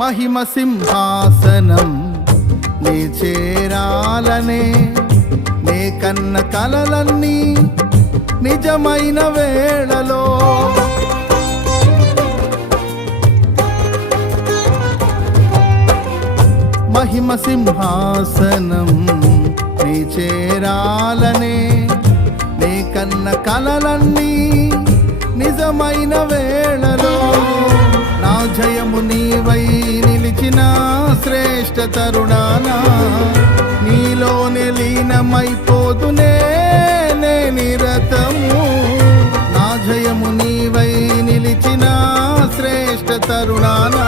మహిమ సింహాసనం నీ చేరాలనే నే కన్న కలలన్నీ నిజమైన వేళలో మహిమ సింహాసనం నీ చేరాలనే నే కన్న కలలన్నీ నిజమైన వేళలో నా జయము నీవై నిలిచిన శ్రేష్ఠ తరుణానా నీలోనే లీనమైపోదునే నే నిరతము నా జయము నీవై నిలిచిన శ్రేష్ఠ తరుణానా